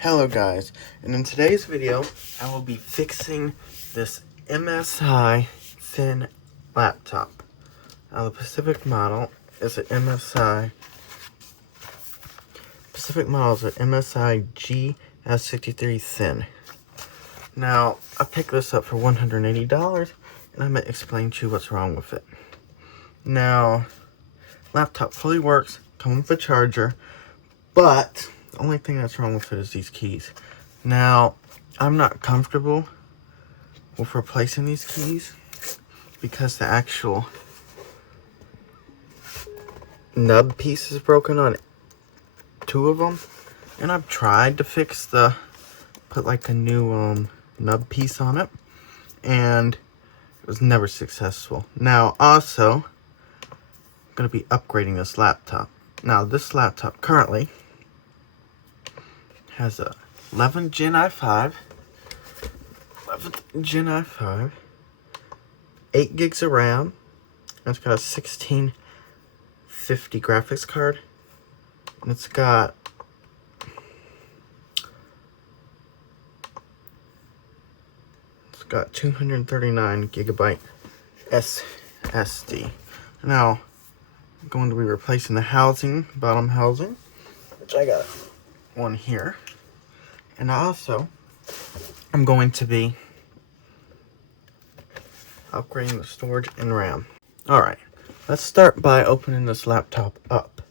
Hello guys, and in today's video I will be fixing this MSI thin laptop. Now the Pacific model is an MSI GS63 thin. Now I picked this up for $180 and I'm going to explain to you what's wrong with it. Now, laptop fully works, comes with a charger, but the only thing that's wrong with it is these keys. Now, I'm not comfortable with replacing these keys because the actual nub piece is broken on two of them. And I've tried to put like a new nub piece on it, and it was never successful. Now, also, I'm going to be upgrading this laptop. Now, this laptop currently has a 11th Gen i5, 8 gigs of RAM, and it's got a 1650 graphics card, and it's got got 239 gigabyte SSD. Now, I'm going to be replacing the bottom housing, which I got one here. And also, I'm going to be upgrading the storage and RAM. Alright, let's start by opening this laptop up.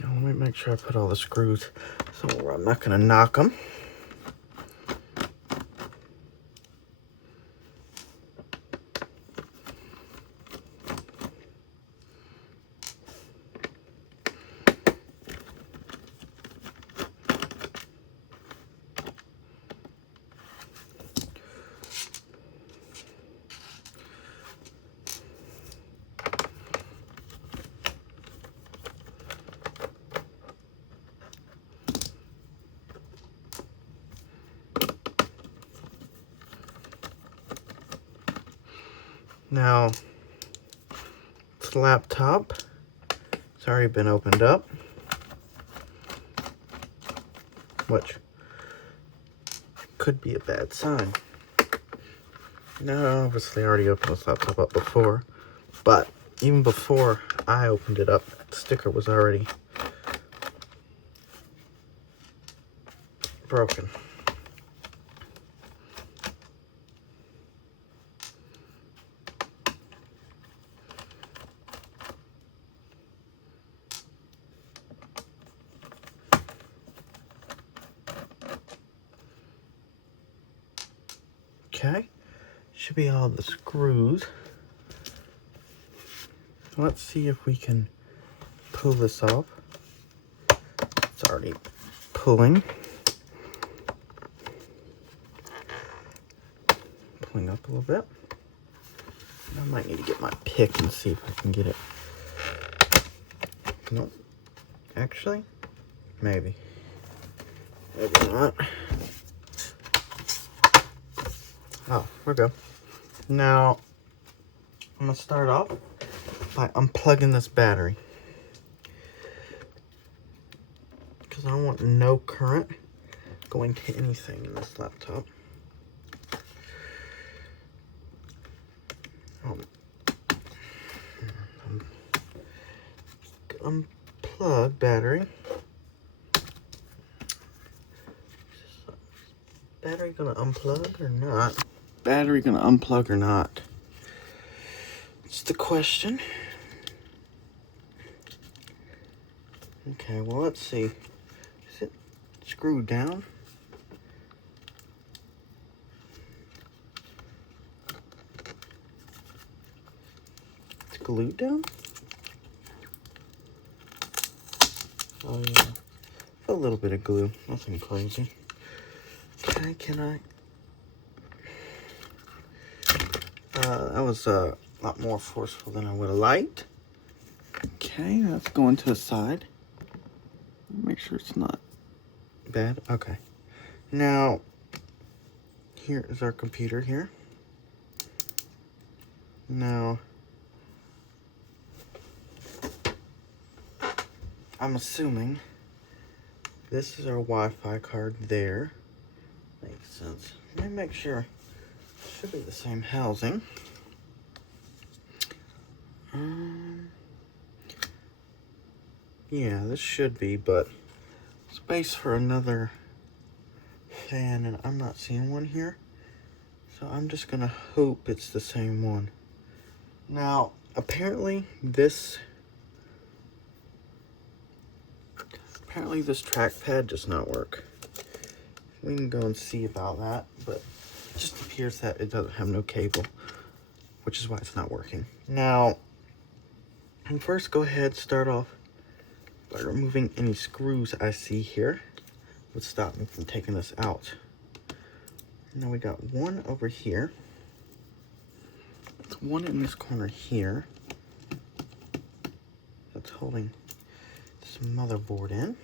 Now, let me make sure I put all the screws somewhere I'm not going to knock them. Now, this laptop, it's already been opened up, which could be a bad sign. Now, obviously, I already opened this laptop up before, but even before I opened it up, the sticker was already broken. Okay, should be all the screws. Let's see if we can pull this off. It's already pulling. Pulling up a little bit. I might need to get my pick and see if I can get it. Nope. Actually, maybe. Maybe not. Oh, we're good. Now, I'm going to start off by unplugging this battery, because I want no current going to anything in this laptop. Unplug battery. Battery gonna unplug or not? Battery gonna unplug or not? It's the question. Okay, well, let's see. Is it screwed down? It's glued down? Oh, yeah. A little bit of glue. Nothing crazy. Okay, can I? That was a lot more forceful than I would have liked. Okay, that's going to the side. Make sure it's not bad. Okay. Now, here is our computer here. Now, I'm assuming this is our Wi-Fi card there. Makes sense. Let me make sure. It should be the same housing. Yeah, this should be, but space for another fan, and I'm not seeing one here. So I'm just gonna hope it's the same one. Now, apparently this trackpad does not work. We can go and see about that, but it just appears that it doesn't have no cable, which is why it's not working. Now, and first go ahead, start off by removing any screws I see here. Would stop me from taking this out. Now we got one over here. One in this corner here. That's holding this motherboard in.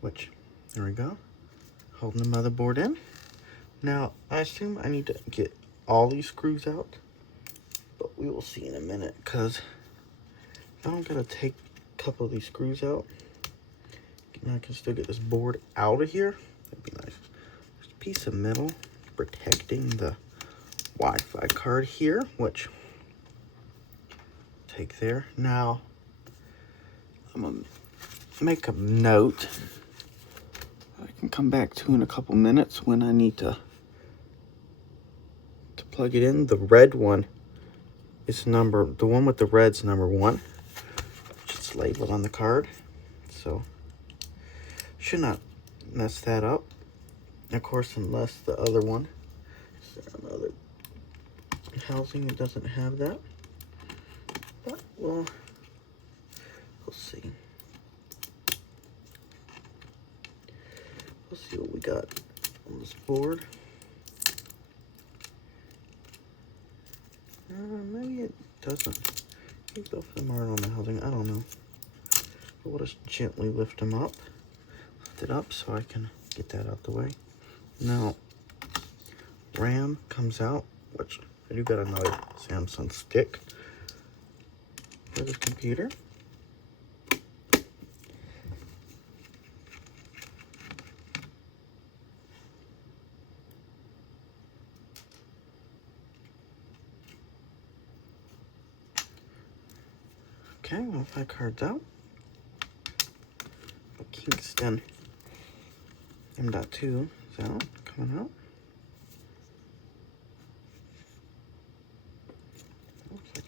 Which, there we go. Holding the motherboard in. Now, I assume I need to get all these screws out. But we will see in a minute, because I'm gonna take a couple of these screws out. And I can still get this board out of here. That'd be nice. There's a piece of metal protecting the Wi-Fi card here, which take there. Now, I'm gonna make a note I can come back to in a couple minutes when I need to plug it in. The red one is the one with the red's number 1. It's labeled on the card, so should not mess that up. Of course, unless the other one is there another housing that doesn't have that. But we'll see. We'll see what we got on this board. Maybe it doesn't. Maybe both of them aren't on the housing. I don't know. But we'll just gently lift them up. Lift it up so I can get that out the way. Now, RAM comes out, which I do got another Samsung stick for this computer. Okay, Wi-Fi card's out. The Kingston M.2 is out, coming out. Looks like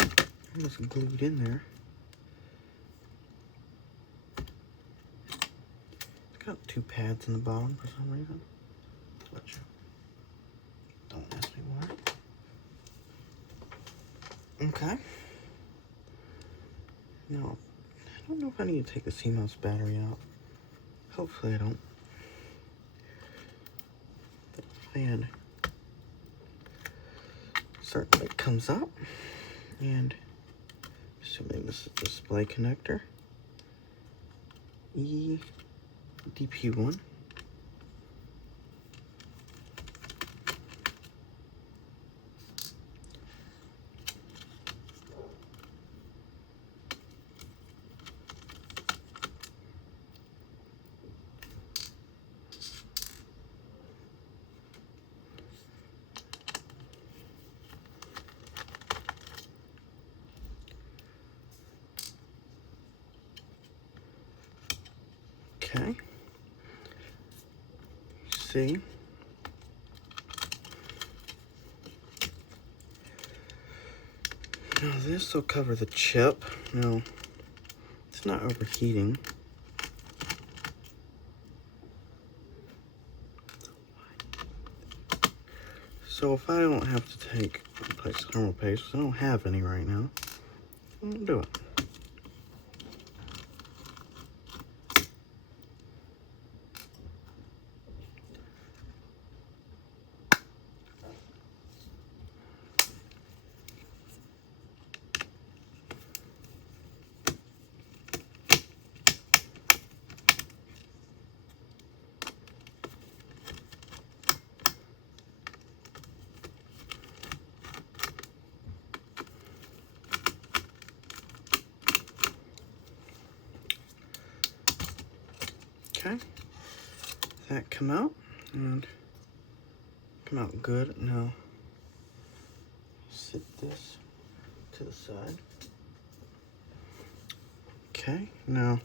it's almost glued in there. It's got 2 pads in the bottom for some reason, which don't ask me why. Okay. Now, I don't know if I need to take the CMOS battery out. Hopefully I don't. The fan certainly comes up, and assuming this is the display connector, EDP1. Okay. See. Now this will cover the chip. No, it's not overheating. So if I don't have to replace thermal paste, I don't have any right now, I'm gonna do it. Okay, that come out and come out good. Now sit this to the side. Okay, now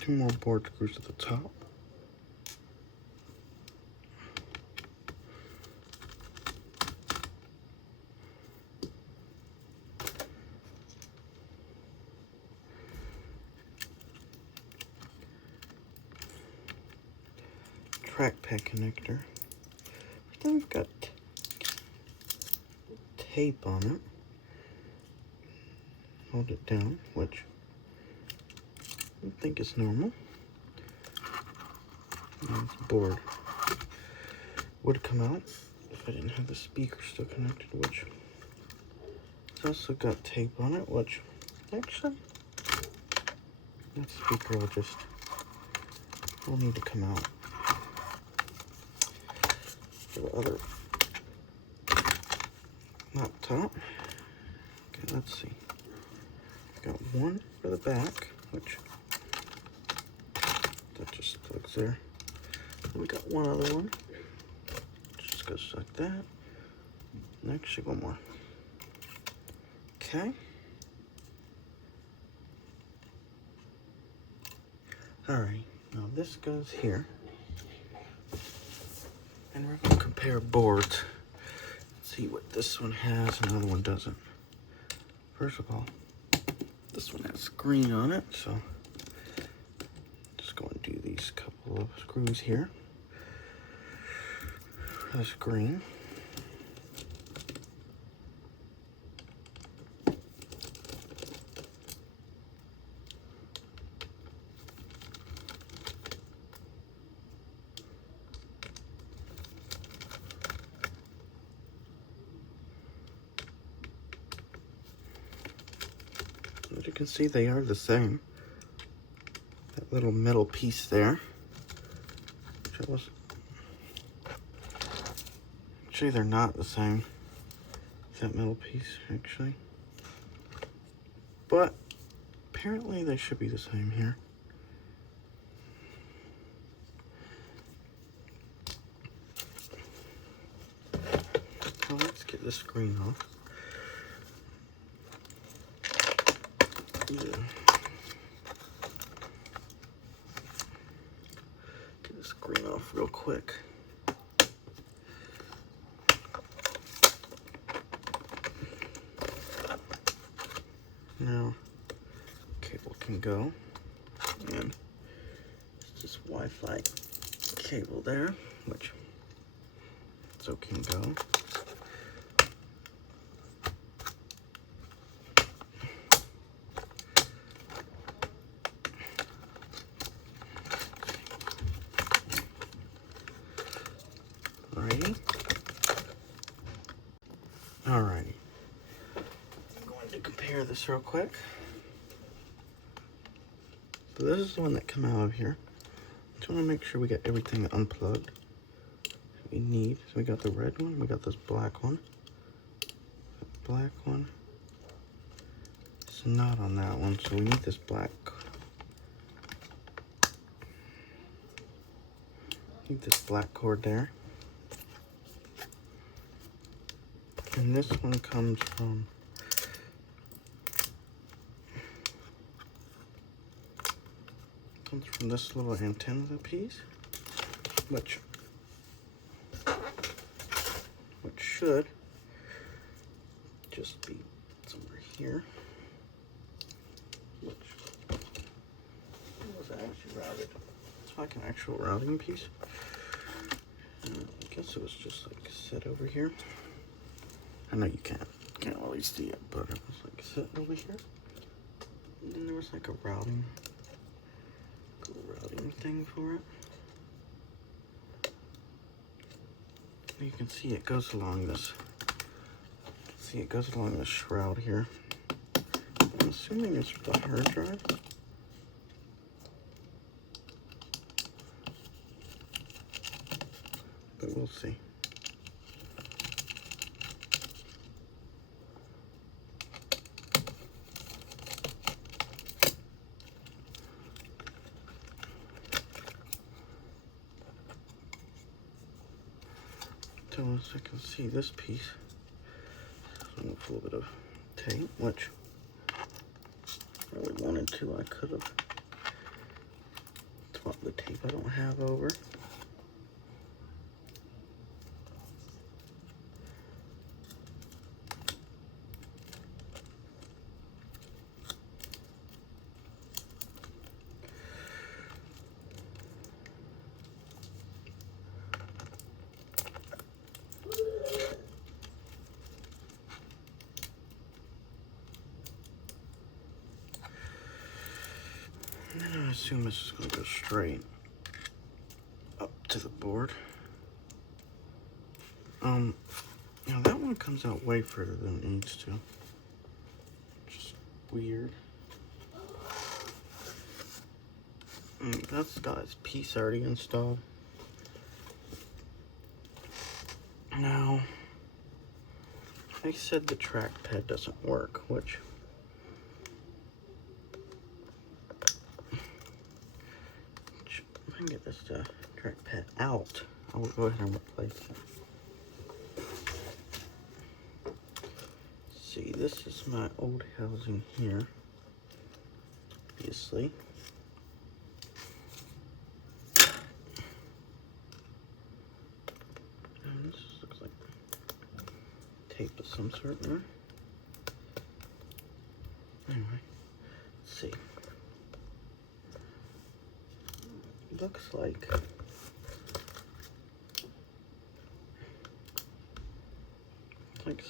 2 more board screws at the top. Track pad connector. Then we've got tape on it. Hold it down, which I think is normal. And the board would come out if I didn't have the speaker still connected, which it's also got tape on it, which actually that speaker will need to come out. For the other laptop. Okay, let's see. I've got one for the back, which that just plugs there. And we got one other one. Just goes like that. And actually one more. Okay. Alright, now this goes here. And we're going to compare boards. See what this one has and the other one doesn't. First of all, this one has green on it, so just going to do these couple of screws here. That's green. As you can see, they are the same. That little metal piece there. Actually, they're not the same. That metal piece, actually. But apparently they should be the same here. So let's get this screen off. Yeah. Get the screen off real quick. Now, cable can go, and it's just Wi-Fi cable there, which so can go. Alrighty. Alrighty. I'm going to compare this real quick. So this is the one that came out of here. Just want to make sure we get everything unplugged we need. So we got the red one, we got this black one. That black one. It's not on that one, so we need this black. Need this black cord there. And this one comes from this little antenna piece, which should just be somewhere here, which was actually routed. It's like an actual routing piece. I guess it was just like set over here. I know you can't really see it, but it was like set over here. And then there was like a routing thing for it. You can see it goes along this. See, it goes along this shroud here. I'm assuming it's for the hard drive. But we'll see. So as I can see this piece, with a little bit of tape, which if I really wanted to, I could have swapped the tape I don't have over. And then I assume this is going to go straight up to the board. Now that one comes out way further than it needs to. Just weird. That's got its piece already installed. Now, they said the trackpad doesn't work, which if I can get this trackpad out, I will go ahead and replace it. See, this is my old housing here, obviously. And this looks like tape of some sort there. Anyway, let's see. Looks like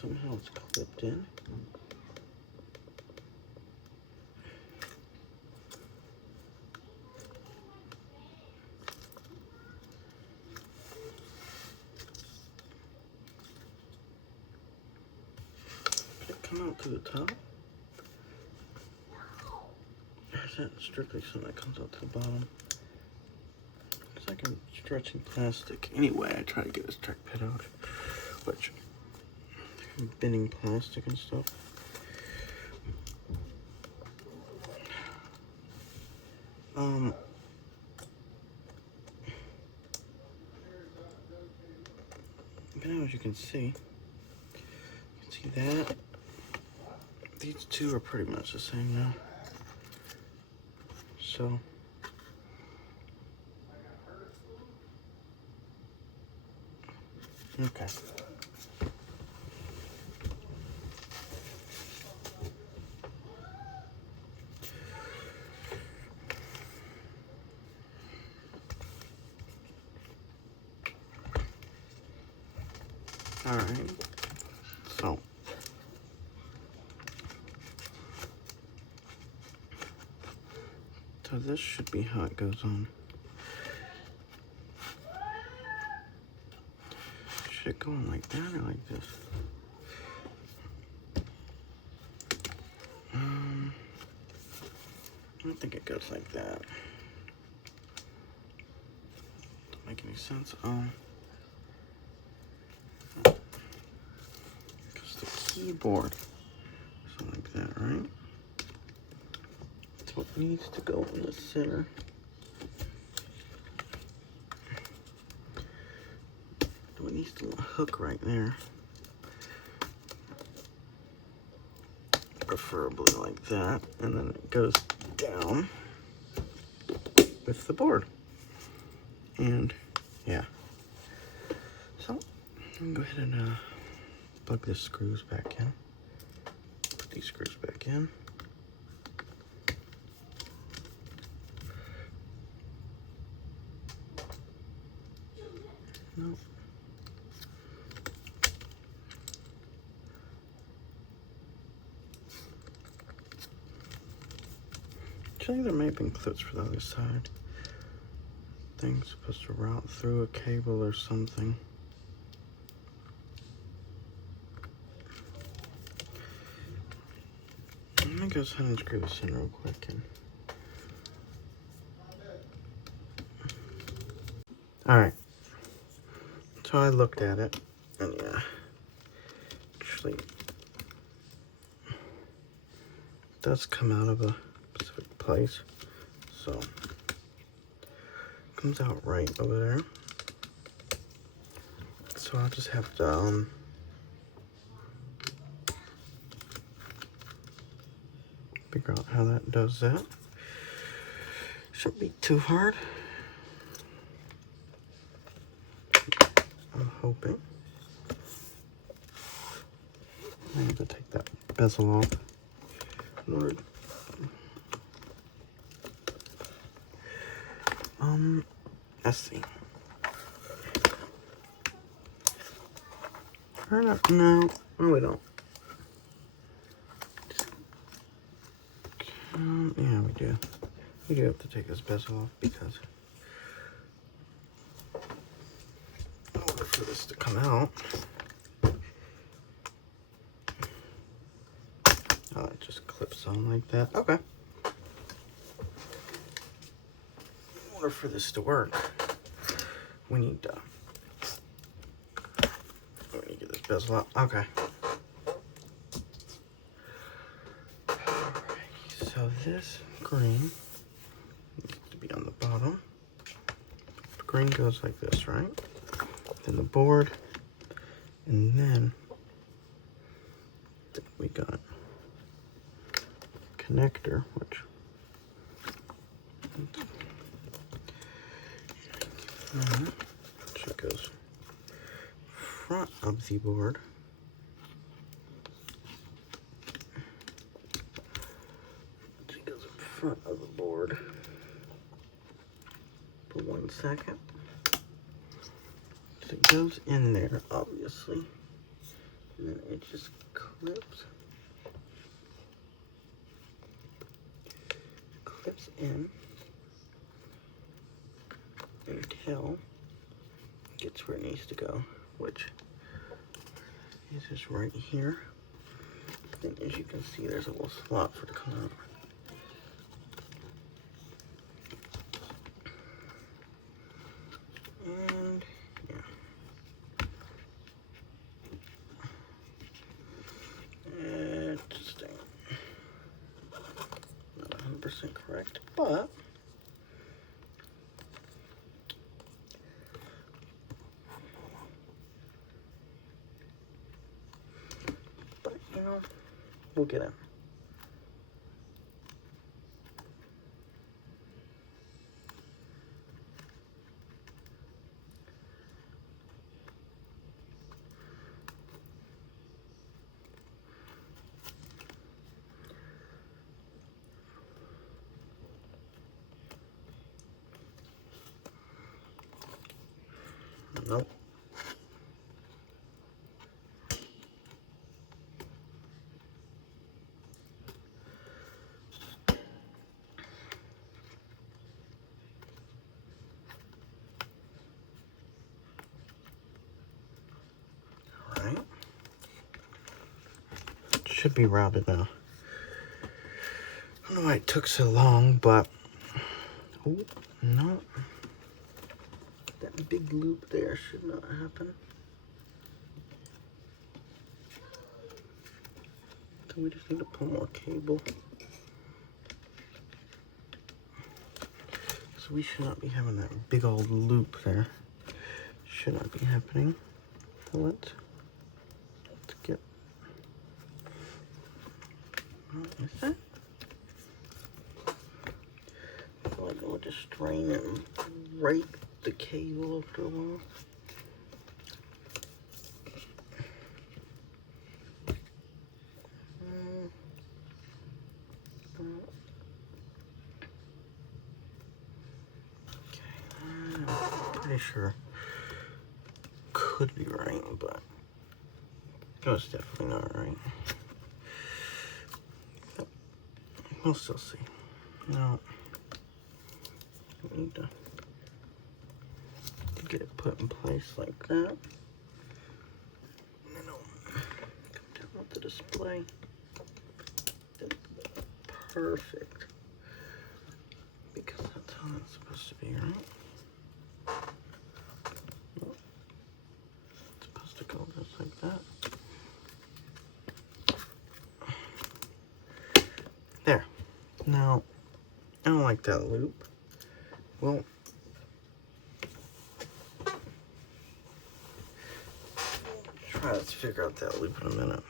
somehow it's clipped in. Did it come out to the top? Or is that strictly something that comes out to the bottom? It's like I'm stretching plastic. Anyway, I try to get this trackpad out, which I'm bending plastic and stuff. Now as you can see that these two are pretty much the same now. So okay. All right. So this should be how it goes on. Should it go on like that or like this? I don't think it goes like that. Don't make any sense. Because the keyboard is like that, right? That's what needs to go in the center. It needs a little hook right there. Preferably like that, and then it goes down with the board. And yeah, so I'm gonna go ahead and plug the screws back in. Put these screws back in. No. Actually, there may have been clips for the other side. Thing's supposed to route through a cable or something. Let me go ahead and screw this in real quick. Alright. So I looked at it, and yeah, actually, it does come out of a specific place. So, it comes out right over there. So I'll just have to figure out how that does that. Shouldn't be too hard. I'm hoping. I have to take that bezel off. Lord. Let's see. No, we don't. Yeah, we do. We do have to take this bezel off because in order for this to come out, oh, it just clips on like that. Okay. In order for this to work, we need to get this bezel out. Okay. Alright, so this green needs to be on the bottom. The green goes like this, right? Then the board, and then we got connector, which goes front of the board. It goes in front of the board for 1 second. So it goes in there, obviously, and then it just clips in until it gets where it needs to go, which is just right here. And as you can see, there's a little slot for it to come out. And yeah. Just not 100% correct, but you know, we'll get it. Nope. All right. Should be routed now. I don't know why it took so long, but oh no. That big loop there should not happen. So we just need to pull more cable. So we should not be having that big old loop there. Should not be happening. So let's get. Is that? I feel like I would just strain it and break the cable after a while. Pretty sure could be right, but it was definitely not right. We'll still see. Now we need to get it put in place like that. And then I'll come down with the display. Perfect. Because that's how it's supposed to be, right? It's supposed to go just like that. There. Now, I don't like that loop. Well, Alright, let's figure out that loop in a minute.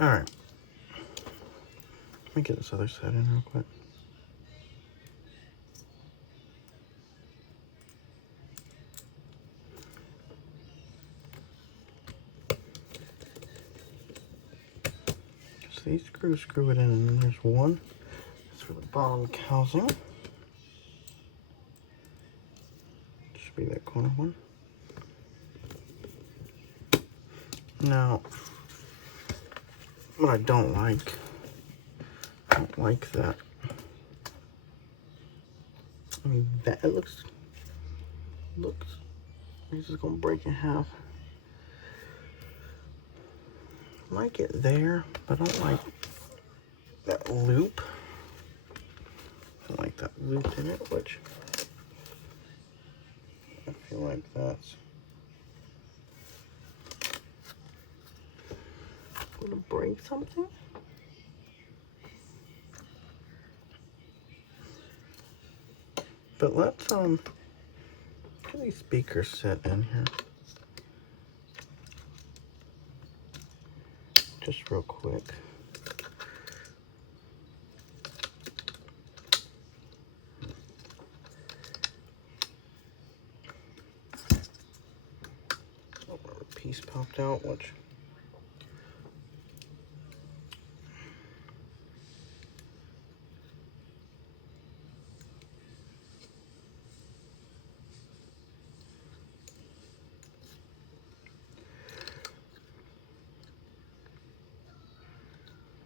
Alright. Let me get this other side in real quick. So these screws screw it in, and then there's one. That's for the bottom housing. Should be that corner one. Now, what I don't like that. I mean, that looks, it's just gonna break in half. I like it there, but I don't like that loop. I don't like that loop in it, which I feel like that's gonna break something. But let's get these speakers set in here. Just real quick. Oh, rubber piece popped out, which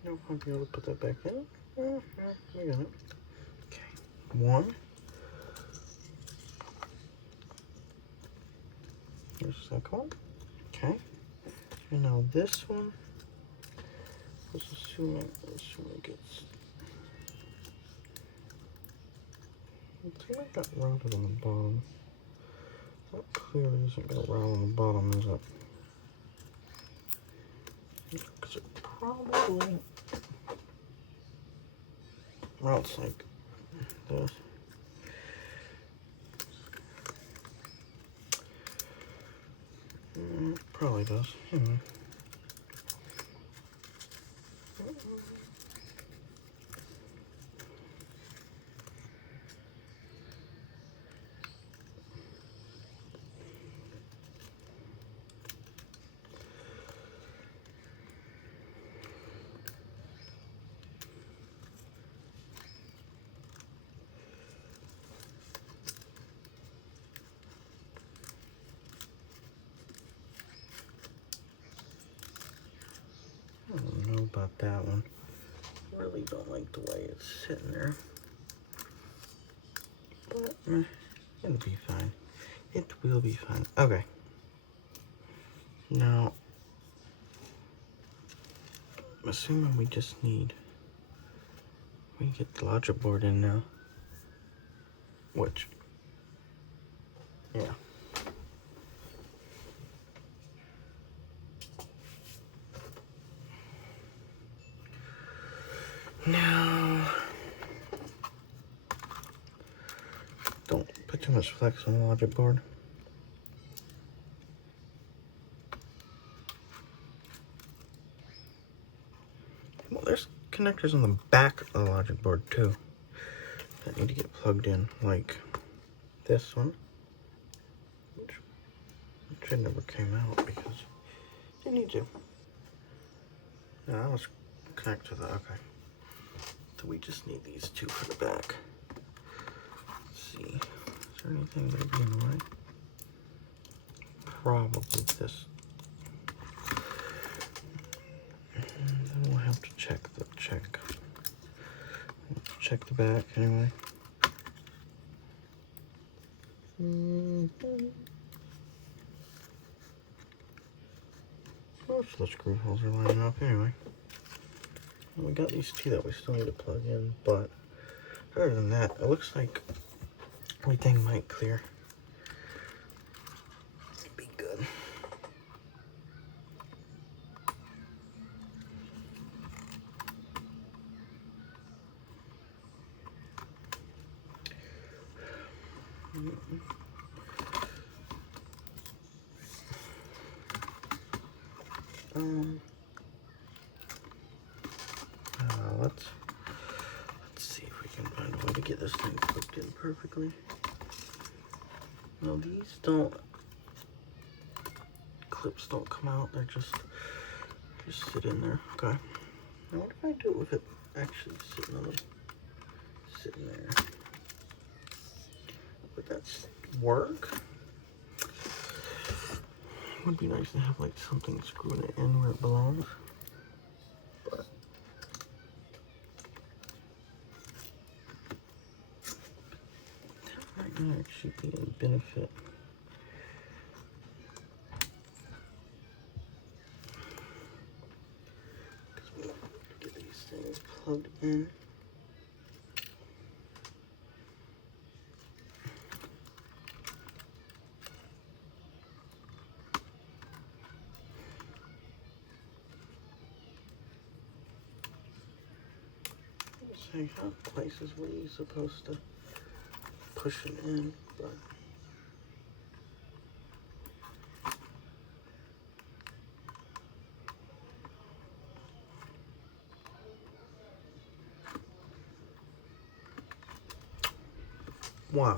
no, I'll be able to put that back in. We got it. Okay, one. Here's the second one. Okay. And now this one. Let's assume it gets. It seems like that routed on the bottom. That clearly isn't going to route on the bottom, is it? Because it probably routes like this. Probably does. Anyway. I don't know about that one. Really don't like the way it's sitting there. But it'll be fine. It will be fine. Okay. Now, I'm assuming we just need. We get the logic board in now. Which, yeah. Now, don't put too much flex on the logic board. Well, there's connectors on the back of the logic board too that need to get plugged in, like this one, which never came out because you need to. No, that was connect to the, okay. So we just need these two for the back. Let's see, is there anything that would be in the way? Probably this. And then we'll have to check the back anyway. Most of the screw holes are lining up anyway. And we got these two that we still need to plug in, but other than that, it looks like everything might clear. Be good. Let's see if we can find a way to get this thing plugged in perfectly. No, these clips don't come out. They're just sit in there. Okay. Now what if I do it with it actually sitting there? Would that work? Would be nice to have like something screwing it in where it belongs. But that might not actually be a benefit. Because we want to get these things plugged in. I have places where you're supposed to push it in, but wow.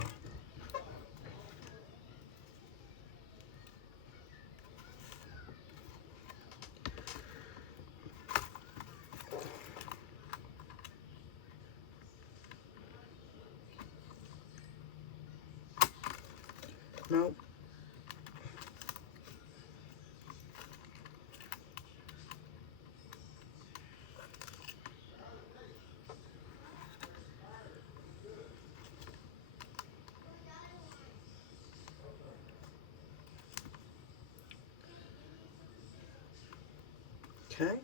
Nope. Okay.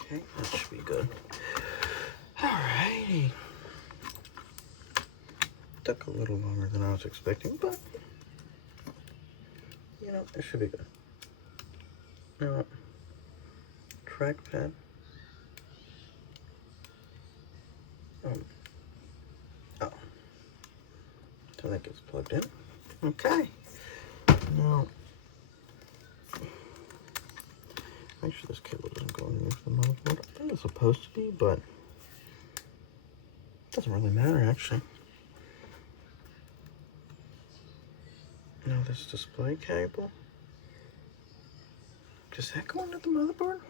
Okay, that should be good. Alrighty. Took a little longer than I was expecting, but you know, it should be good. Now, trackpad. Oh. So that gets plugged in. Okay. Now, make sure this cable doesn't go underneath the motherboard. I think it's supposed to be, but it doesn't really matter actually. Now this display cable. Does that go under the motherboard?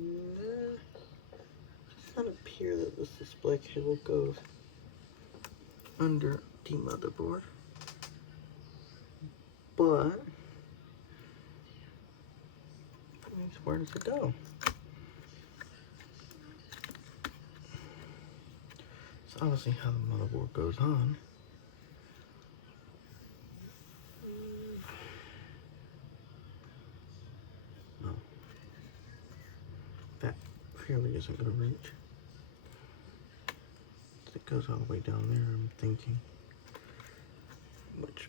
It does not appear that this display cable goes under the motherboard, but that means where does it go? So obviously how the motherboard goes on. No, that clearly isn't going to reach. It goes all the way down there, I'm thinking. Which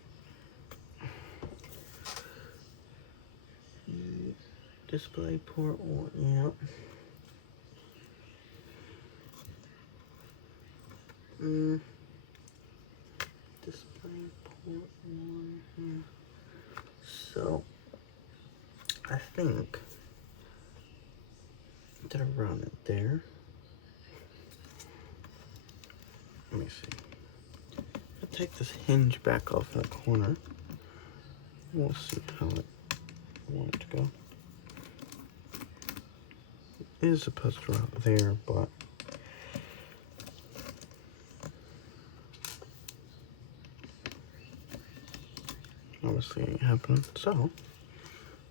display port 1, yep. Display port 1 here. So I think Get around it there. Let me see. I'll take this hinge back off that corner. We'll see how I want it to go. It is supposed to route there, but obviously ain't happening. So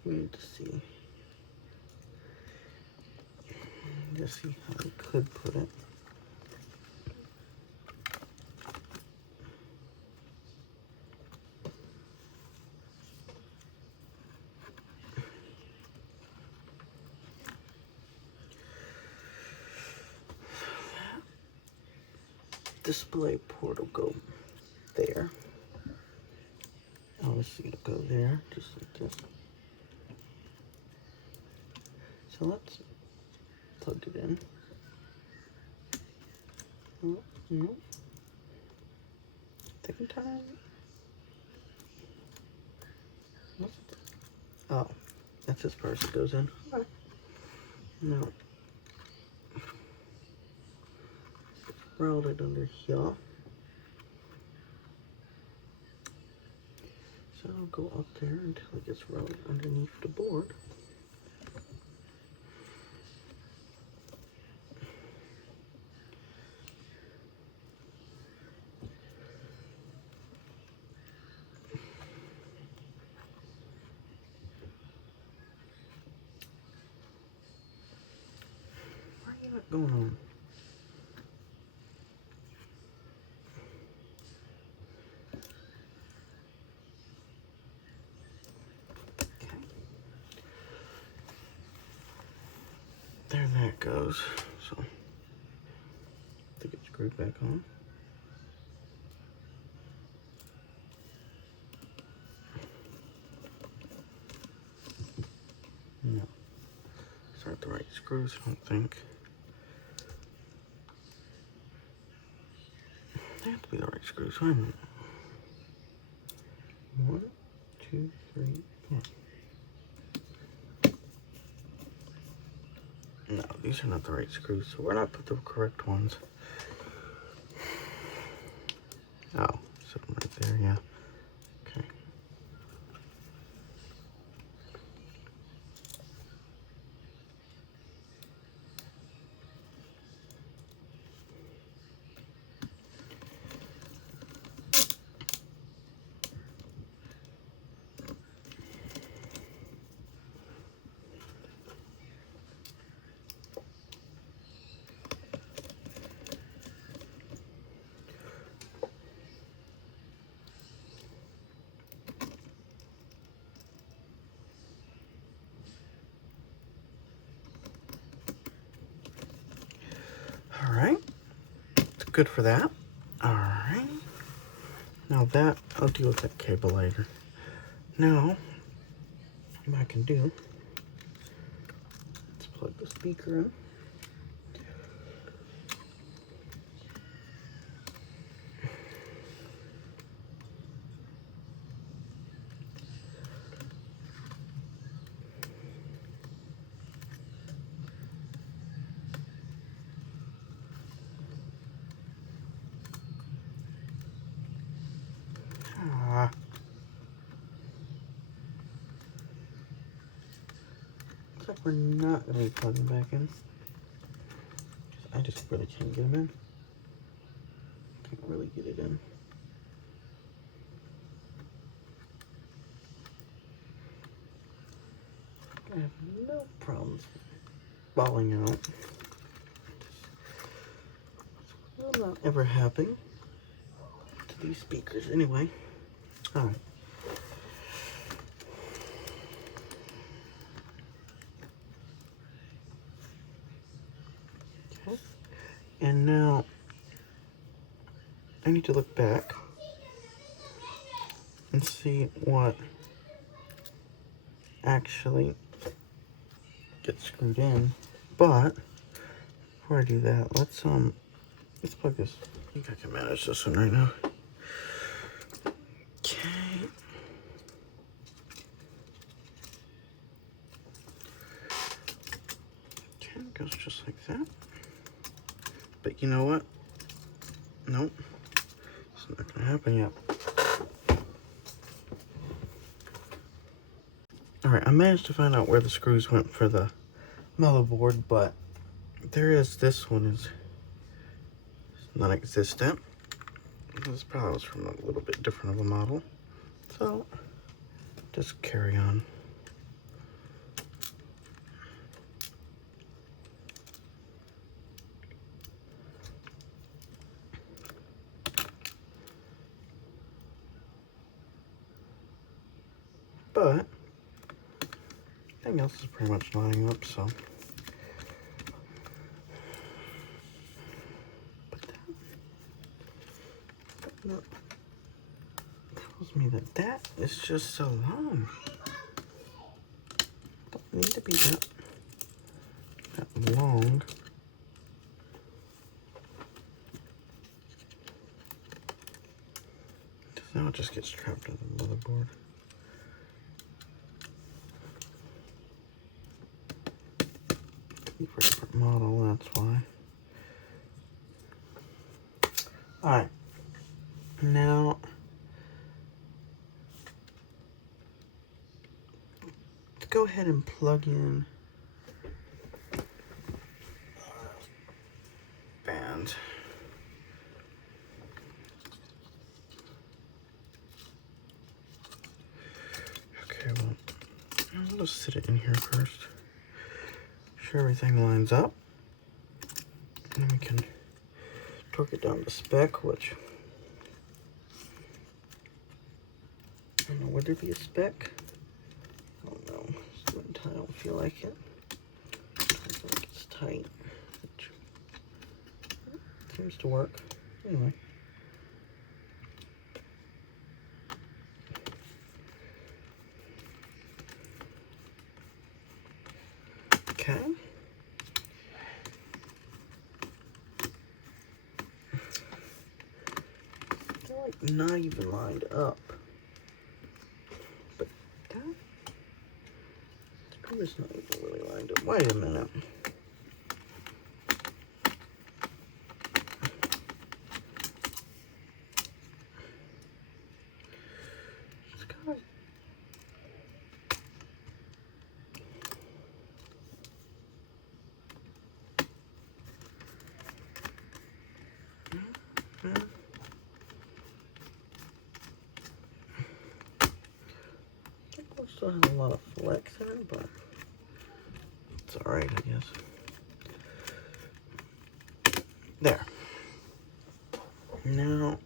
we need to see. Just see how we could put it. Display port will go there. Obviously it'll go there, just like this. So let's plug it in. Oh, no. Taking time. Oh, that's as far as it goes in. Okay. No. Route it under here. So I'll go up there until it gets routed underneath the board. Why are you not going on? There that goes. So I think it's screwed back on. No. These aren't the right screws, I don't think. They have to be the right screws. Wait a minute. 1, 2, 3, 4. No, these are not the right screws, so we're not put the correct ones. Oh, sitting right there, yeah. Okay. All right. It's good for that. All right. Now that, I'll deal with that cable later. Now, what I can do, let's plug the speaker in. Looks like we're not going to be plugging back in. I just really can't get them in. Can't really get it in. I have no problems falling out. Will not ever happen to these speakers anyway. Alright. Okay. And now I need to look back and see what actually gets screwed in. But before I do that, let's plug this. I think I can manage this one right now. Okay. Okay, Goes just like that. But you know what? Nope. It's not gonna happen yet. Alright, I managed to find out where the screws went for the motherboard, but this one is non-existent. This probably was from a little bit different of a model. So, just carry on. But everything else is pretty much lining up, so but that tells me that is just so long. Don't need to be that long. Now it just gets trapped in the motherboard. For a different model, that's why. Alright. Now let's go ahead and plug in band. Okay, well, I'll just sit it in here first. Sure everything lines up. And then we can torque it down to spec, which I don't know, would there be a spec? I don't know. I don't feel like it. I feel like it's tight, which seems to work. Anyway. Okay. They're like not even lined up. But that screw is not even really lined up. Wait a minute. It's got still have a lot of flex in it, but it's alright, I guess. There. Now,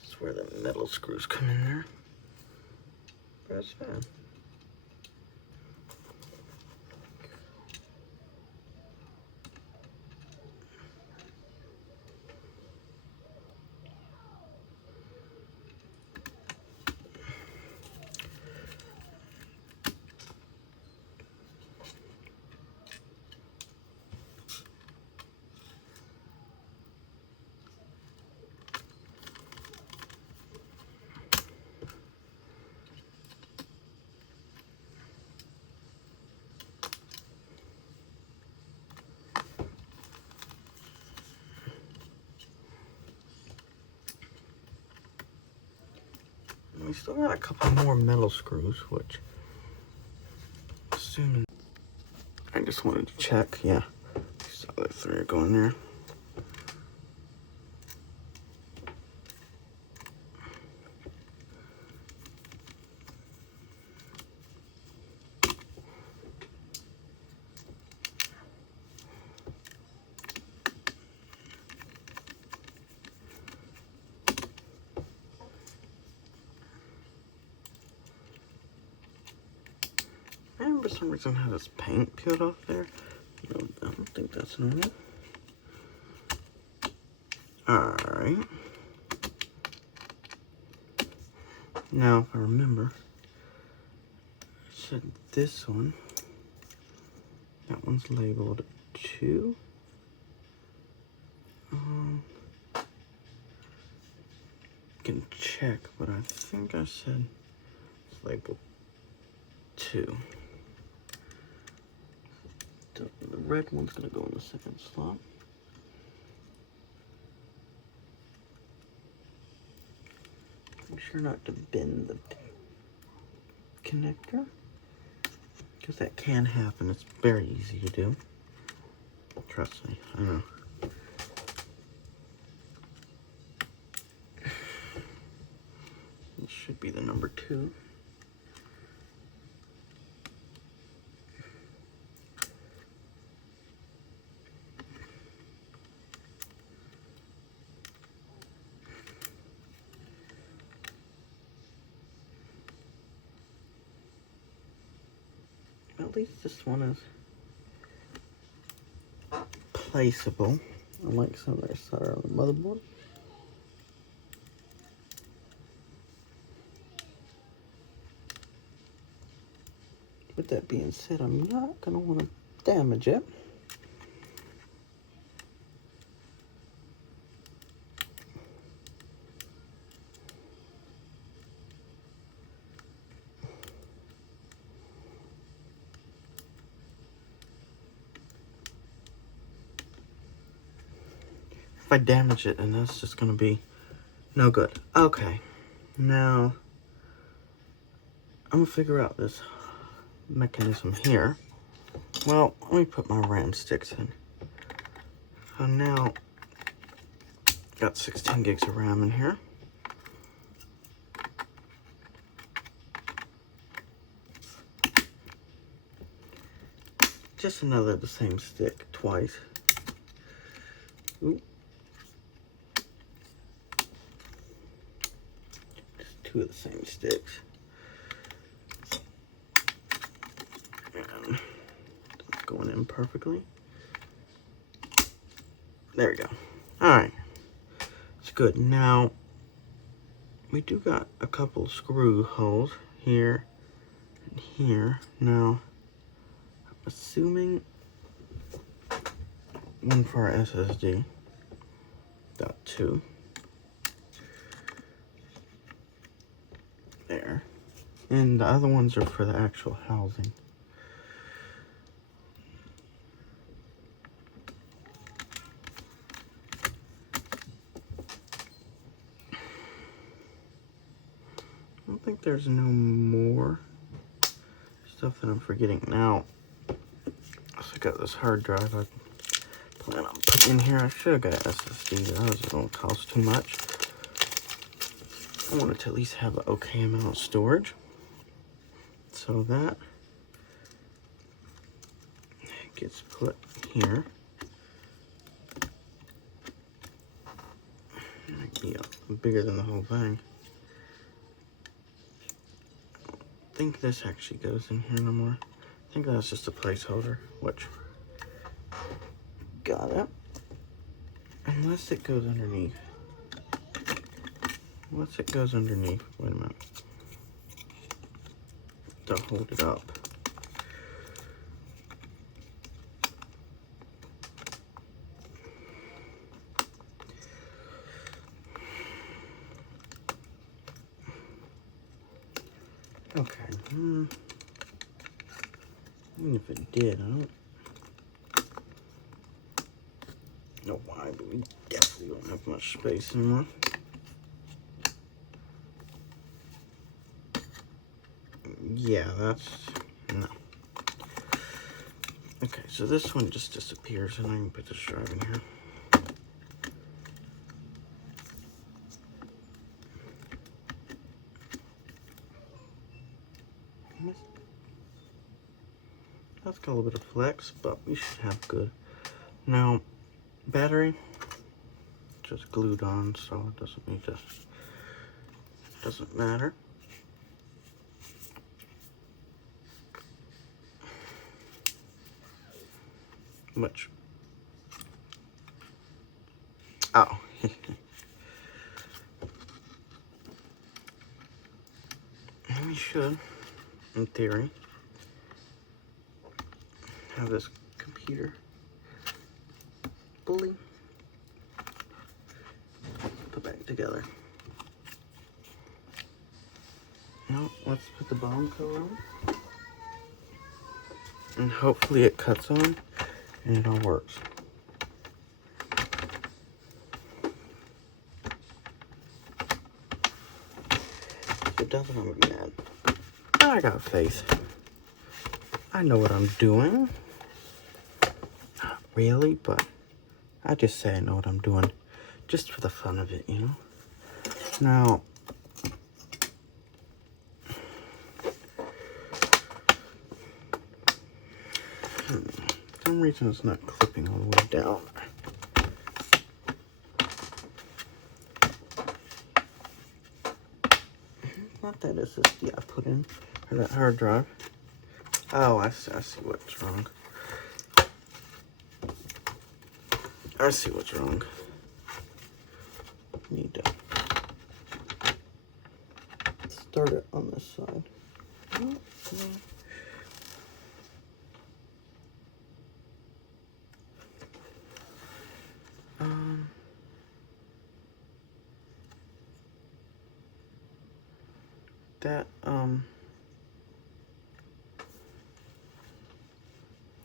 this is where the metal screws come in there. That's fine. We still got a couple more metal screws, which, assuming, I just wanted to check, yeah, these other three are going there. And for some reason it has its paint peeled off there. No, I don't think that's normal. Alright. Now, if I remember, I said this one, that one's labeled 2. Can check, but I think I said label 2. The red one's gonna go in the second slot. Make sure not to bend the connector, because that can happen. It's very easy to do. Trust me, I know. This should be the number 2. At least this one is placeable, unlike some that are on the motherboard. With that being said, I'm not going to want to damage it. If I damage it, then that's just going to be no good. Okay, now I'm going to figure out this mechanism here. Well, let me put my RAM sticks in. So now, got 16 gigs of RAM in here. Just another the same stick twice. Ooh. Just 2 of the same sticks. And it's going in perfectly. There we go. Alright. It's good. Now, we do got a couple screw holes here and here. Now, I'm assuming one for our SSD. Dot 2. There. And the other ones are for the actual housing. I don't think there's no more stuff that I'm forgetting. Now, I got this hard drive I plan on putting in here. I should have got an SSD, but that was going to cost too much. I wanted to at least have an okay amount of storage. So that gets put here. Might be bigger than the whole thing. I think this actually goes in here no more. I think that's just a placeholder, which got it. Unless it goes underneath. Unless it goes underneath. Wait a minute. To hold it up. Okay. Even if it did, I don't know why, but we definitely don't have much space anymore. Yeah, that's no. Okay, so this one just disappears, and I can put this drive in here. That's got a little bit of flex, but we should have good. Now, battery just glued on, so it doesn't need to. Doesn't matter. Much. Oh. We should, in theory, have this computer fully put back together. No, let's put the bottom cover on. And hopefully it cuts on and it all works. If it doesn't, I'm gonna be mad. I got faith. I know what I'm doing. Not really, but I just say I know what I'm doing just for the fun of it, you know? Now, for some reason it's not clipping all the way down. Not that SSD I put in, or that hard drive. Oh, I see what's wrong. I see what's wrong. Need to start it on this side.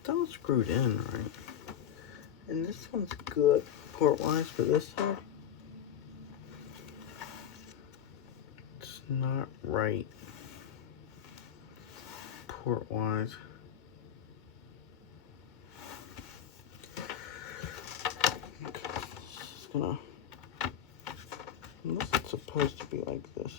That was screwed in, right? And this one's good port-wise for this side. It's not right port-wise. Okay, just gonna, unless it's supposed to be like this.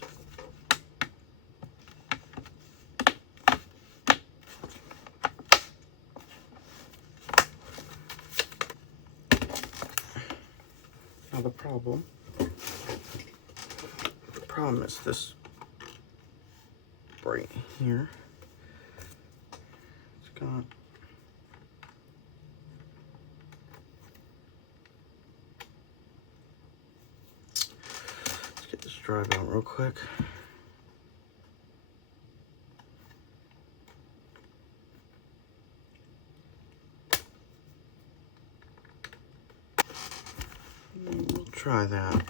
Now the problem is this right here. It's got let's get this drive out real quick. We'll try that.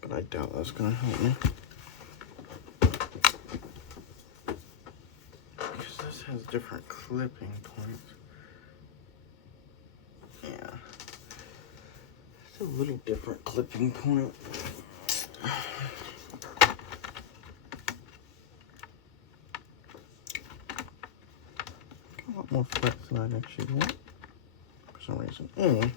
But I doubt that's gonna help me. Because this has different clipping points. Yeah. It's a little different clipping point. A lot more flex than I'd actually want. For some reason. Anyway.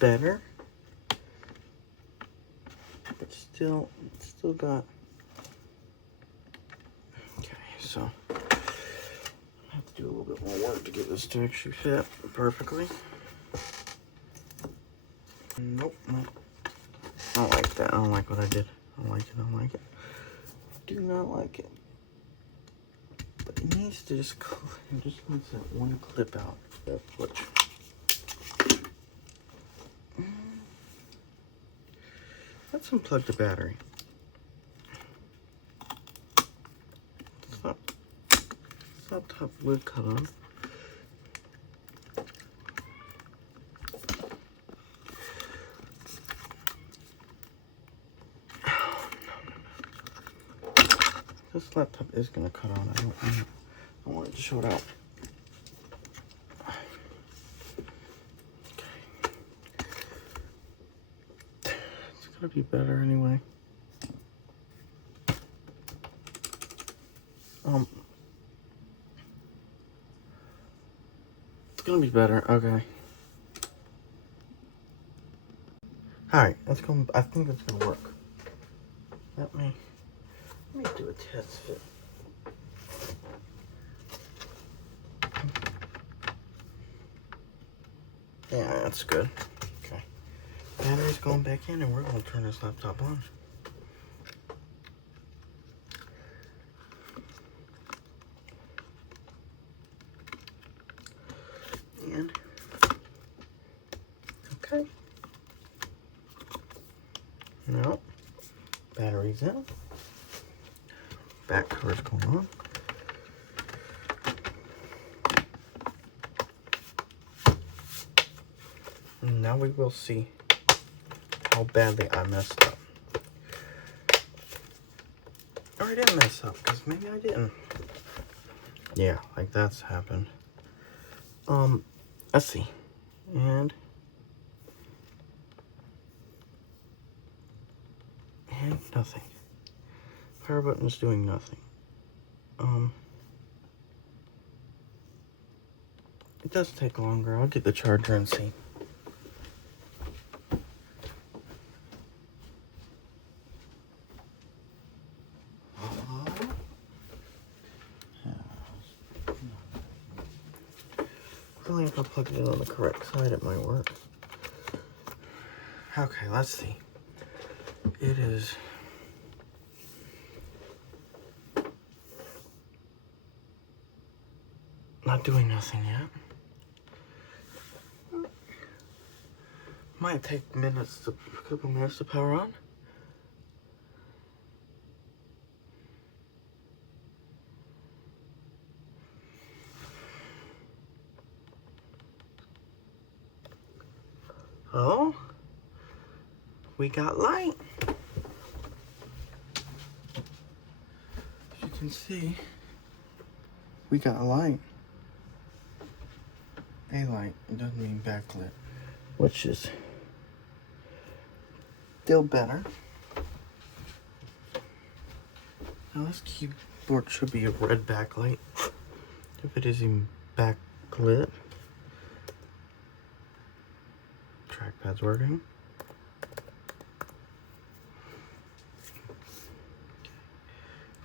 Better, but still got. Okay, so I have to do a little bit more work to get this to actually fit perfectly. Nope. I don't like that. I don't like what I did. I don't like it. Do not like it. But it needs to just needs that one clip out. That switch. Let's unplug the battery. Stop top lid cut on. This laptop is gonna cut on. I don't want it to show it out. Gonna be better anyway. It's gonna be better. Okay. All right, that's gonna. I think that's gonna work. Let me do a test fit. Yeah, that's good. Okay. Battery's going back in and we're going to turn this laptop on. And, okay. Now, battery's in. Back cover's going on. now we will see how badly I messed up. Or I didn't mess up, because maybe I didn't. Yeah, like that's happened. Let's see. And nothing. Power button's doing nothing. It does take longer. I'll get the charger and see. Really, if I plug it in on the correct side, it might work. Okay, let's see. It is not doing nothing yet. Might take a couple minutes to power on. Oh, we got light. As you can see, we got a light. A light. It doesn't mean backlit, which is still better. Now this keyboard should be a red backlight if it isn't backlit. Trackpad's working.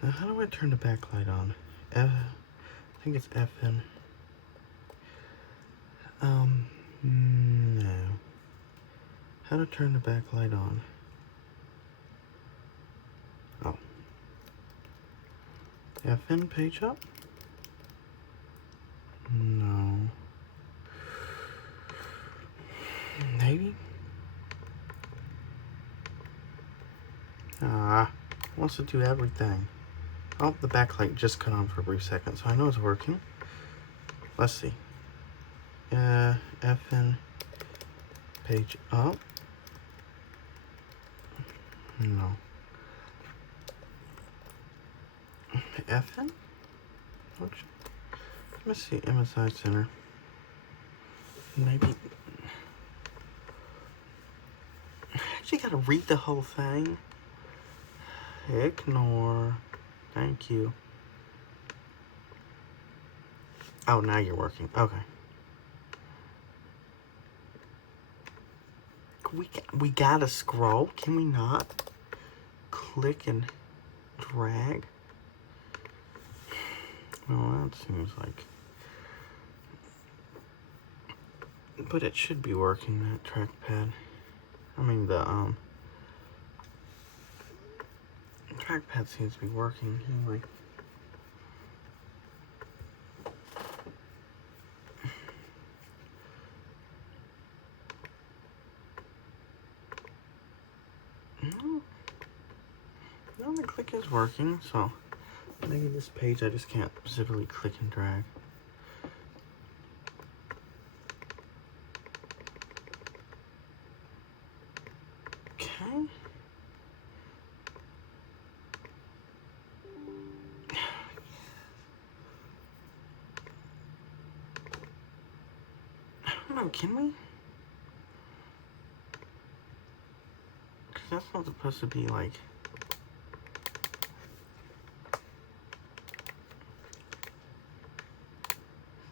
Now how do I turn the backlight on? I think it's FN. No. How to turn the backlight on? Oh. FN page up? No. Maybe? Wants to do everything. Oh, the backlight just cut on for a brief second, so I know it's working. Let's see. FN page up. No. FN? Let me see. MSI Center. Maybe. I actually gotta read the whole thing. Ignore. Thank you. Oh, now you're working. Okay. We gotta scroll. Can we not? Click and drag. Well, that seems like. But it should be working, that trackpad. I mean, the trackpad seems to be working anyway. No, the click is working, so maybe this page I just can't specifically click and drag. Okay. I don't know, can we? Because that's not supposed to be like.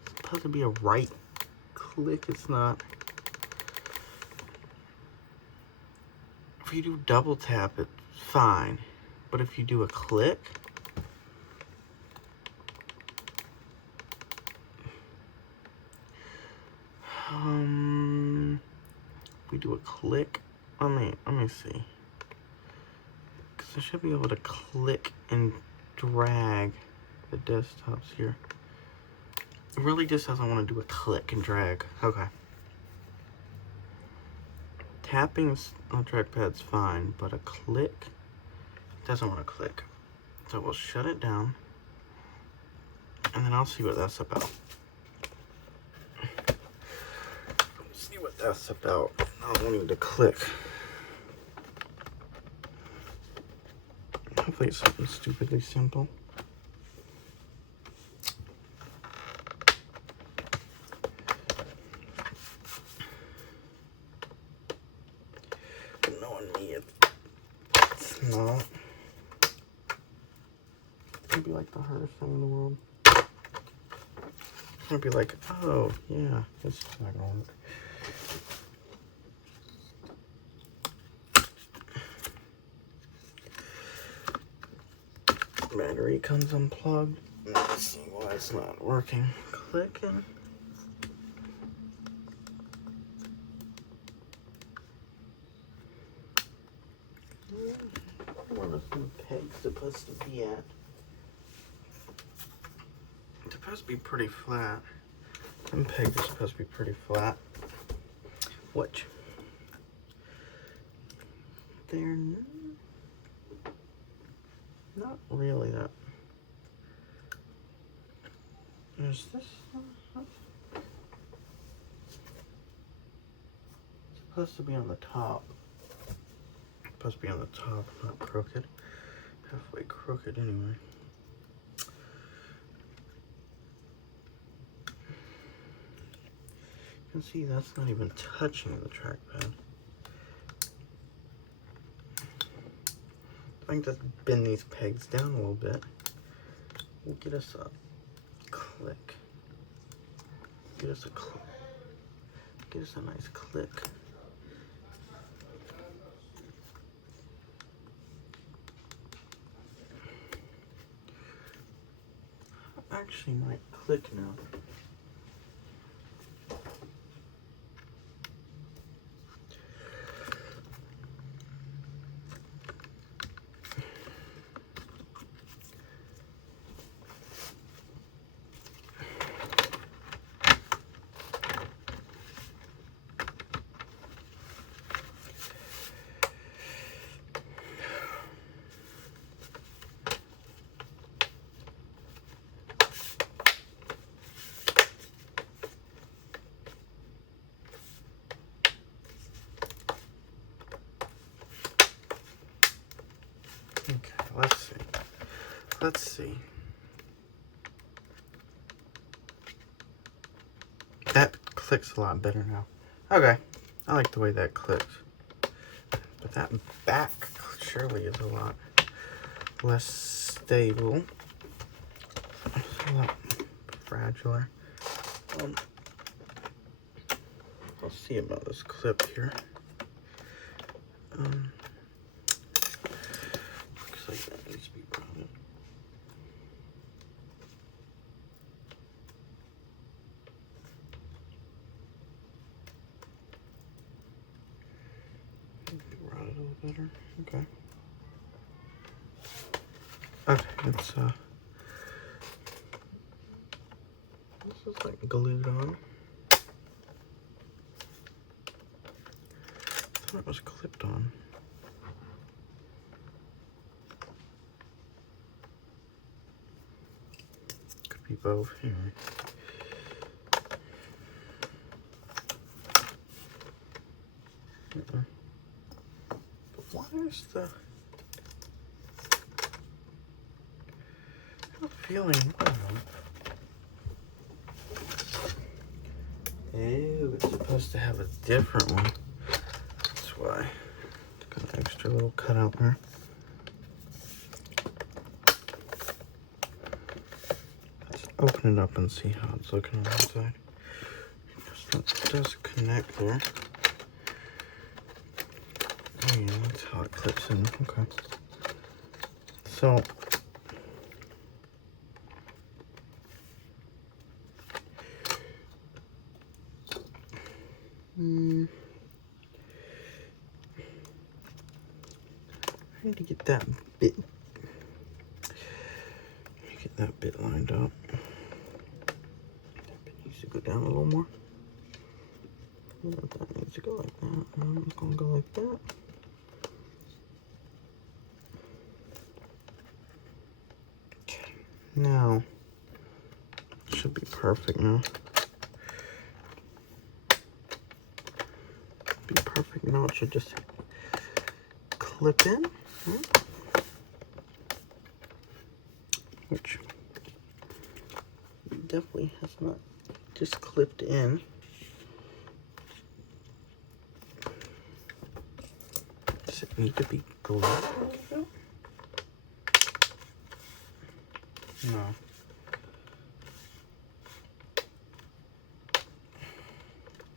It's supposed to be a right click, it's not. If you do double tap, it's fine. But if you do a click, if we do a click, let me see. Because I should be able to click and drag the desktops here. It really just doesn't want to do a click and drag. Okay. Tapping on trackpad's fine, but a click doesn't want to click. So we'll shut it down, and then I'll see what that's about. See what that's about not wanting to click. Hopefully it's something stupidly simple. Knowing me, it's not. It'd be like the hardest thing in the world. I'd be like, oh yeah, this is not gonna work. Battery comes unplugged. Let's see why it's not working. Clicking. Where are some pegs supposed to be at? It's supposed to be pretty flat. Some pegs are supposed to be pretty flat. Which they're not really that. There's this one. It's supposed to be on the top. It's supposed to be on the top, not crooked. Halfway crooked anyway. You can see that's not even touching the trackpad. I can just bend these pegs down a little bit. We'll get us a click. Get us a click. Get us a nice click. Actually might click now. Okay, let's see. Let's see. That clicks a lot better now. Okay, I like the way that clicks. But that back surely is a lot less stable. It's a lot fragiler. Let's see about this clip here. Looks like that needs to be brought in. Brought it a little better. Okay. Okay, it's this is like glued on. I thought it was clipped on. Could be both. Anyway. But why is the I'm feeling ew, it's supposed to have a different one. That's why. Got an extra little cutout there. Let's open it up and see how it's looking on the inside. It does connect there. Oh yeah, that's how it clips in. Okay. So I need to get that bit. Get that bit lined up. That bit needs to go down a little more. That needs to go like that. It's gonna go like that. Okay. Now should be perfect now. Now it should just clip in, which definitely has not just clipped in. Does it need to be glued? No.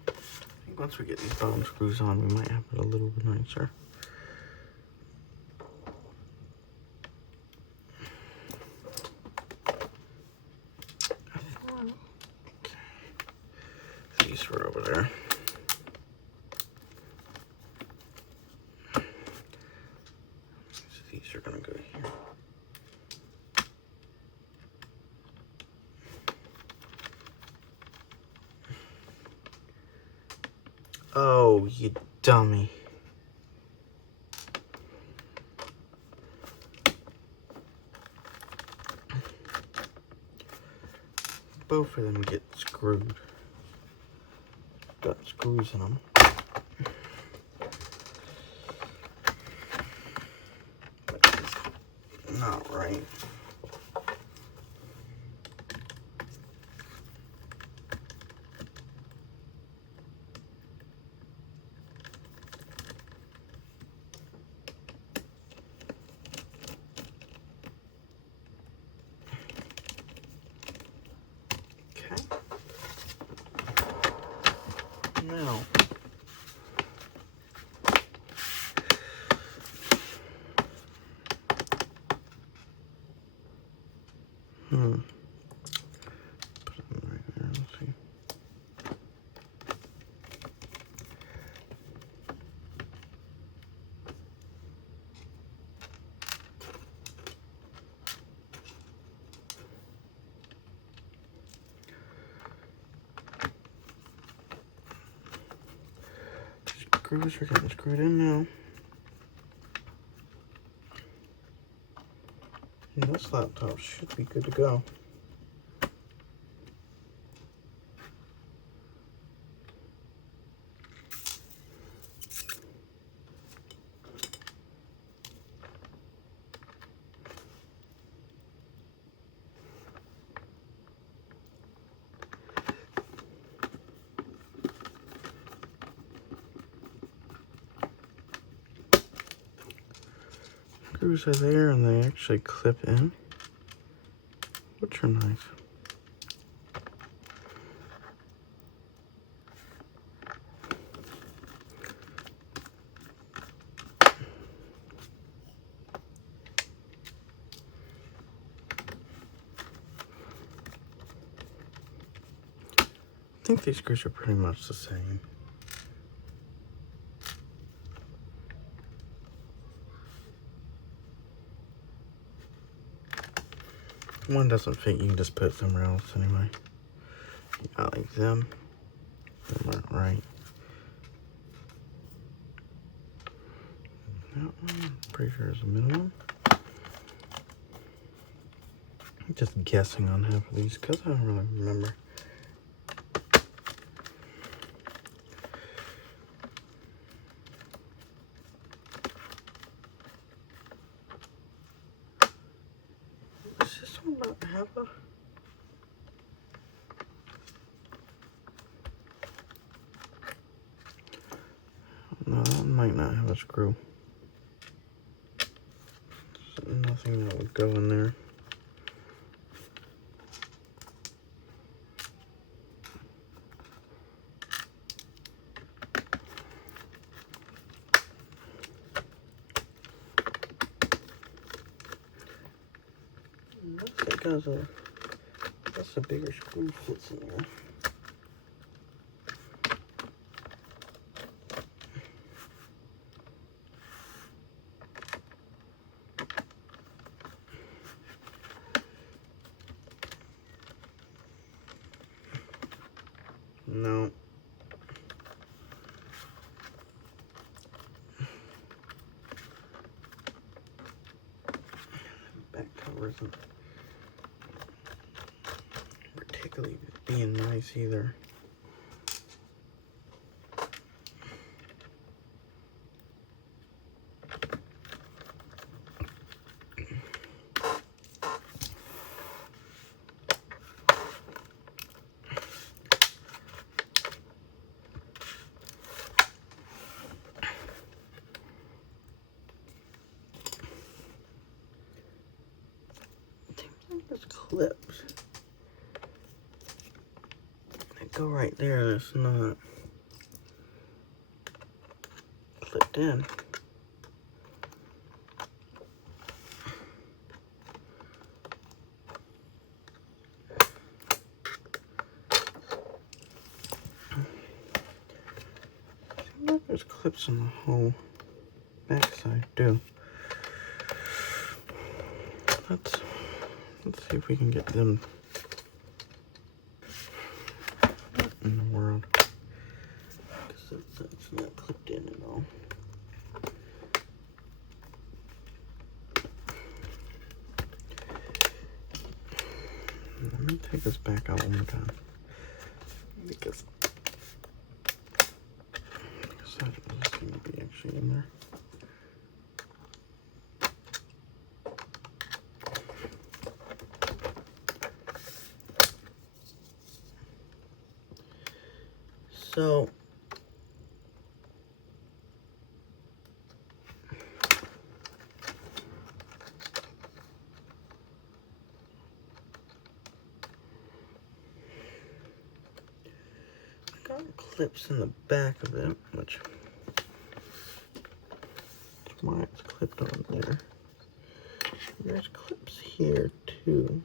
I think once we get these bottom screws on, we might have it a little bit nicer. These were over there. So these are gonna go here. Oh, you dummy. Both of them get screwed. Got screws in them. Not right. Okay. Now, put them right there. Let's see. Screws are getting screwed in now. And this laptop should be good to go. Screws are there and they actually clip in, which are nice. I think these screws are pretty much the same. One doesn't fit, you can just put it somewhere else anyway. I like them. Them aren't right. That one, pretty sure is a minimum. I'm just guessing on half of these because I don't really remember. Does this one not have a... No, that one might not have a screw. There's nothing that would go in there. That's a bigger screw fits in there. No. Back cover isn't particularly being nice either. clips that go right there that's not clipped in. There's clips on the whole backside too. Let's see if we can get them. What in the world? Because that's not clipped in at all. Let me take this back out one more time, because that doesn't seem to be actually in there. So I got clips in the back of it, which is why it's clipped on there. There's clips here too.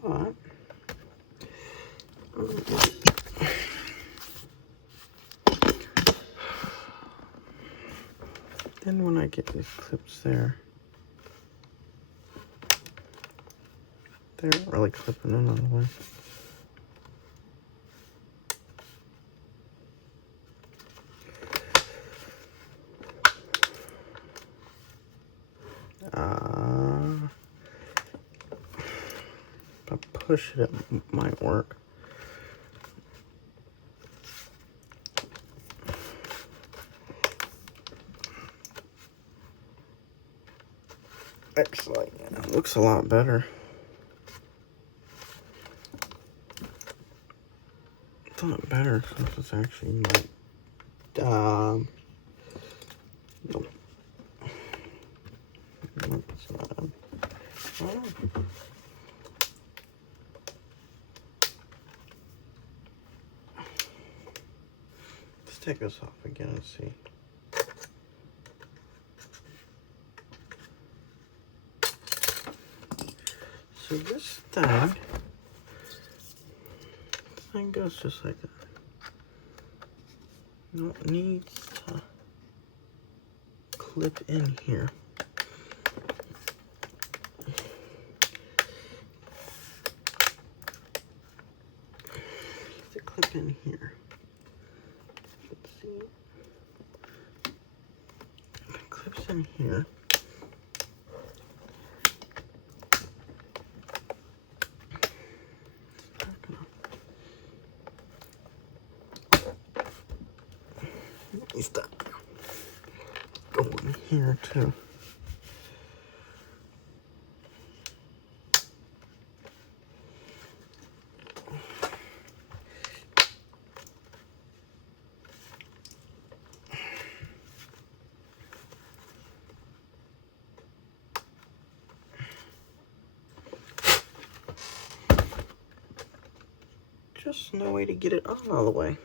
But then when I get these clips there, they're not really clipping in all the way. If I push it, it might work. Actually, yeah, it looks a lot better. It's a lot better since it's actually like, nope. Nope, it's not. Oh. Let's take this off again and see. So this thing goes just like that. No, it needs to clip in here. Needs to clip in here. Let's see. If it clips in here. Needs to go in here too. Just no way to get it on all the way.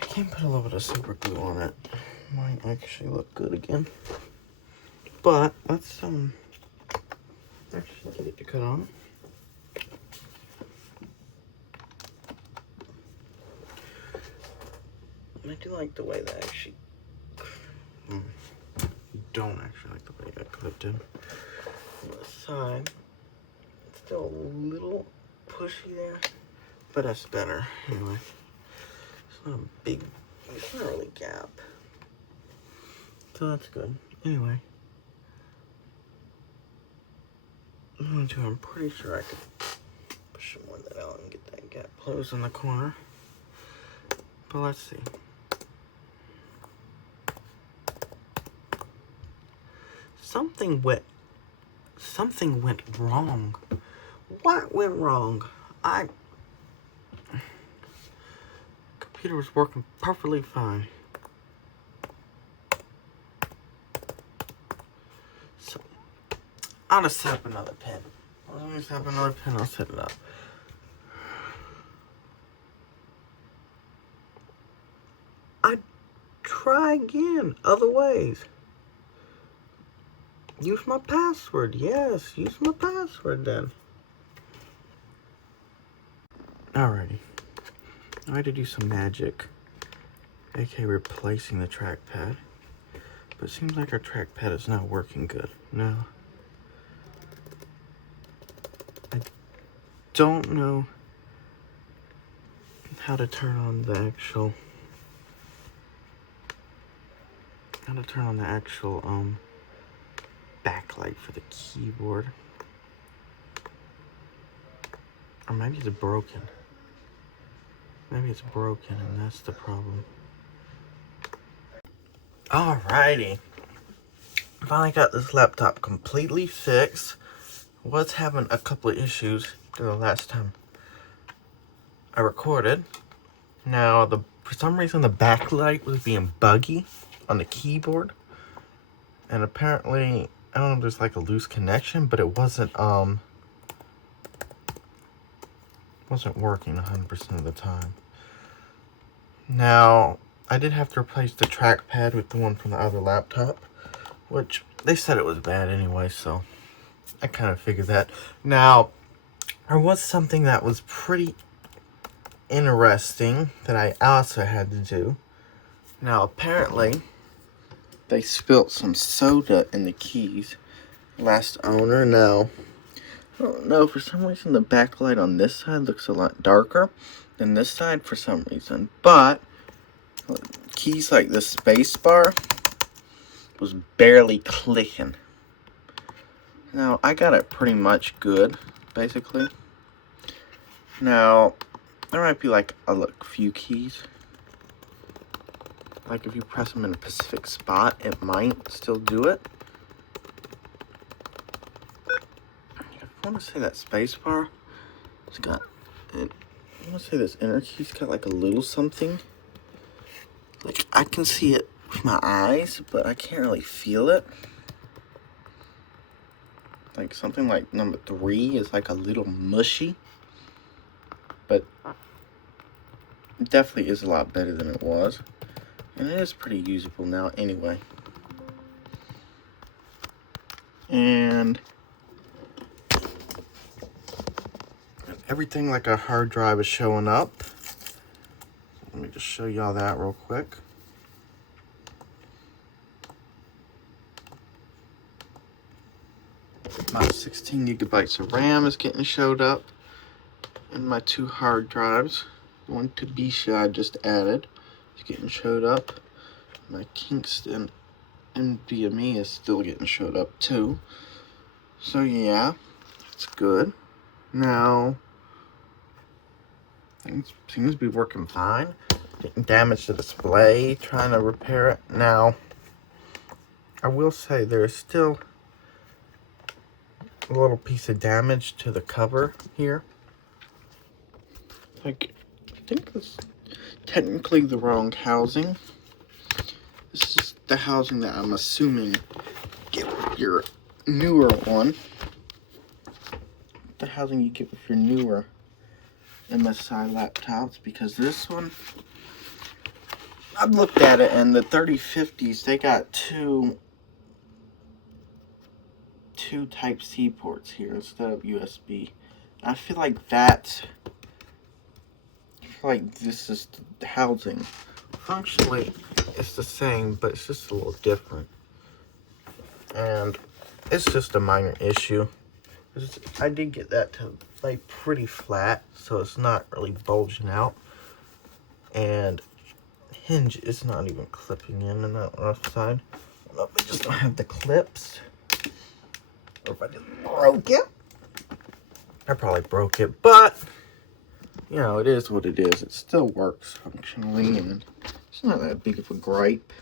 I can put a little bit of super glue on it. Might actually look good again. But let's actually get it to cut on. I do like the way that actually don't actually like the way that clipped in on the side. It's still a little pushy there, but that's better anyway. It's not a big It's not really gap. So that's good. Anyway. I'm pretty sure I could push more of that out and get that gap closed in the corner. But let's see. Something went wrong. What went wrong? Computer was working perfectly fine. So I'll just set up another pin. Let me set up another pin, I'll set it up. I try again, other ways. Use my password, yes, use my password then. Alrighty. I had to do some magic, aka replacing the trackpad. But it seems like our trackpad is not working good. Now, I don't know how to turn on the actual backlight for the keyboard. Or maybe it's broken. Maybe it's broken and that's the problem. Alrighty. Finally got this laptop completely fixed. Was having a couple of issues the last time I recorded. Now, for some reason the backlight was being buggy on the keyboard. And apparently, I don't know if there's like a loose connection, but it wasn't working 100% of the time. Now, I did have to replace the trackpad with the one from the other laptop, which they said it was bad anyway, so I kind of figured that. Now, there was something that was pretty interesting that I also had to do. Now, apparently, they spilt some soda in the keys. Last owner. Now, I don't know, for some reason the backlight on this side looks a lot darker than this side for some reason. But keys like the space bar was barely clicking. Now, I got it pretty much good, basically. Now, there might be like a few keys. Like if you press them in a specific spot, it might still do it. I want to say that space bar, it's got, I want to say this inner key's got like a little something. Like I can see it with my eyes, but I can't really feel it. Like something like number 3 is like a little mushy. But it definitely is a lot better than it was. And it is pretty usable now anyway. And everything like a hard drive is showing up. Let me just show y'all that real quick. My 16 gigabytes of RAM is getting showed up. And my 2 hard drives, one Tobisha I just added, is getting showed up. My Kingston NVMe is still getting showed up too. So yeah, it's good. Now, things seems to be working fine. Didn't damage the display, trying to repair it. Now, I will say there's still a little piece of damage to the cover here. Like, I think it's technically the wrong housing. This is the housing that I'm assuming get with your newer one. The housing you get with your newer MSI laptops, because this one, I've looked at it, and the 3050s, they got two Type-C ports here instead of USB. I feel like this is the housing. Functionally, it's the same, but it's just a little different. And it's just a minor issue. I did get that to lay pretty flat, so it's not really bulging out. And hinge is not even clipping in that left side. I don't know if I just don't have the clips, or if I just broke it. I probably broke it, but you know, it is what it is. It still works functionally, and it's not that big of a gripe.